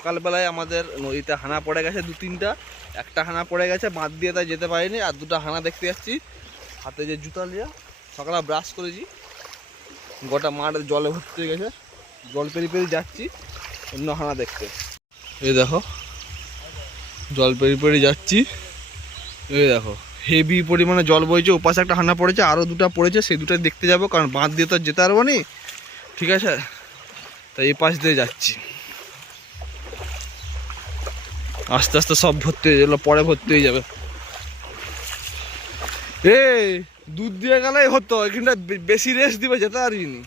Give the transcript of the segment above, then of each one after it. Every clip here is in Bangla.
সকালবেলায় আমাদের নদীতে হানা পড়ে গেছে দু তিনটা। একটা হানা পড়ে গেছে, বাঁধ দিয়ে তাই যেতে পারিনি, আর দুটো হানা দেখতে যাচ্ছি। হাতে যে জুতা লিয়া সকালে ব্রাশ করেছি। গোটা মাঠ জলে ভর্তি হয়ে গেছে। জল পেরিয়ে পেরিয়ে যাচ্ছি, অন্য হানা দেখতে। এই দেখো, জল পেরিয়ে পেরিয়ে যাচ্ছি। এই দেখো হেভি পরিমাণে জল বইছে, ওপাশে একটা হানা পড়েছে আরও দুটো পড়েছে, সেই দুটো দেখতে যাব, কারণ বাঁধ দিয়ে তো যেতে পারব ঠিক আছে? তাই এই পাশ দিয়ে যাচ্ছি। আস্তে আস্তে সব ভর্তি হয়ে যাবে, পরে ভর্তি হয়ে যাবে। এ দুধ দিয়ে গেলেই হতো, এখানটা বেশি রেস্ট দিবে যেতে পারবি নি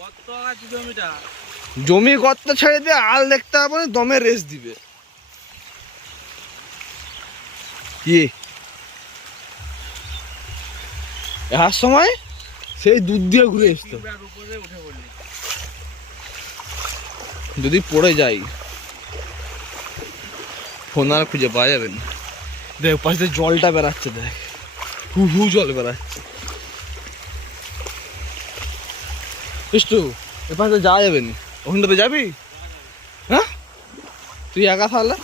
গর্ত আছে জমিটা জমি গর্ত ছেড়ে দিয়ে আল দেখতে হবে না, দমে রেস্ট দিবে। এহার সময় সেই দুধ দিয়ে ঘুরে এসতো। যদি পড়ে যাই। ফোন আর খুঁজে পাওয়া যাবে না। দেখ পাশ জলটা বেরাচ্ছে দেখ। হু হু জল বেরাচ্ছে বিষ্টু, এ পাশে যাওয়া যাবে না? ওখানটাতে যাবি? হ্যাঁ? তুই একা তাহলে?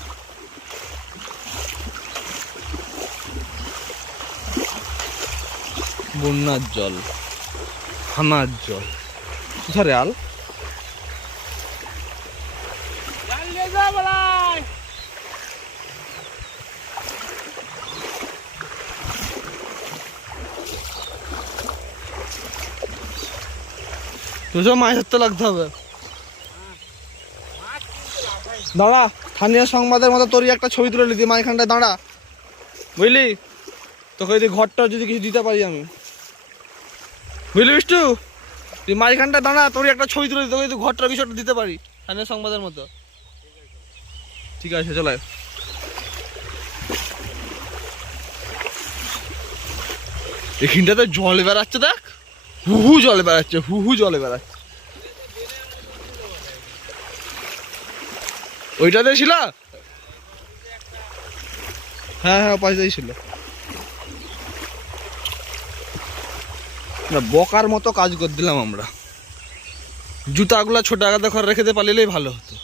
বন্যার জল, হানার জল। কোথায় আল? যা মাছ ধরতে লাগতে হবে। দাঁড়া, স্থানীয় সংবাদের মতো তোরই একটা ছবি তুলে নিতি মাঝখানটায়, দাঁড়া। বুঝলি? তোকে যদি ঘরটা যদি কিছু দিতে পারি আমি। বুঝলি বিষ্টু? তুই মাঝখানটায় দাঁড়া, তোরই একটা ছবি তুলে তোকে যদি ঘরটা কিছু একটা দিতে পারি, স্থানীয় সংবাদের মতো। ঠিক আছে, চলে। এখানটাতে জল বেড়াচ্ছে দেখ। হু জলে বেড়াচ্ছে হু হু জলে বেড়াচ্ছে। ওইটাতে ছিল? হ্যাঁ হ্যাঁ পাশে ছিল। না, বকার মতো কাজ করে দিলাম আমরা। জুতাগুলো ছোট আগাতে ঘরে রেখে দিয়ে পালিলেই ভালো হতো।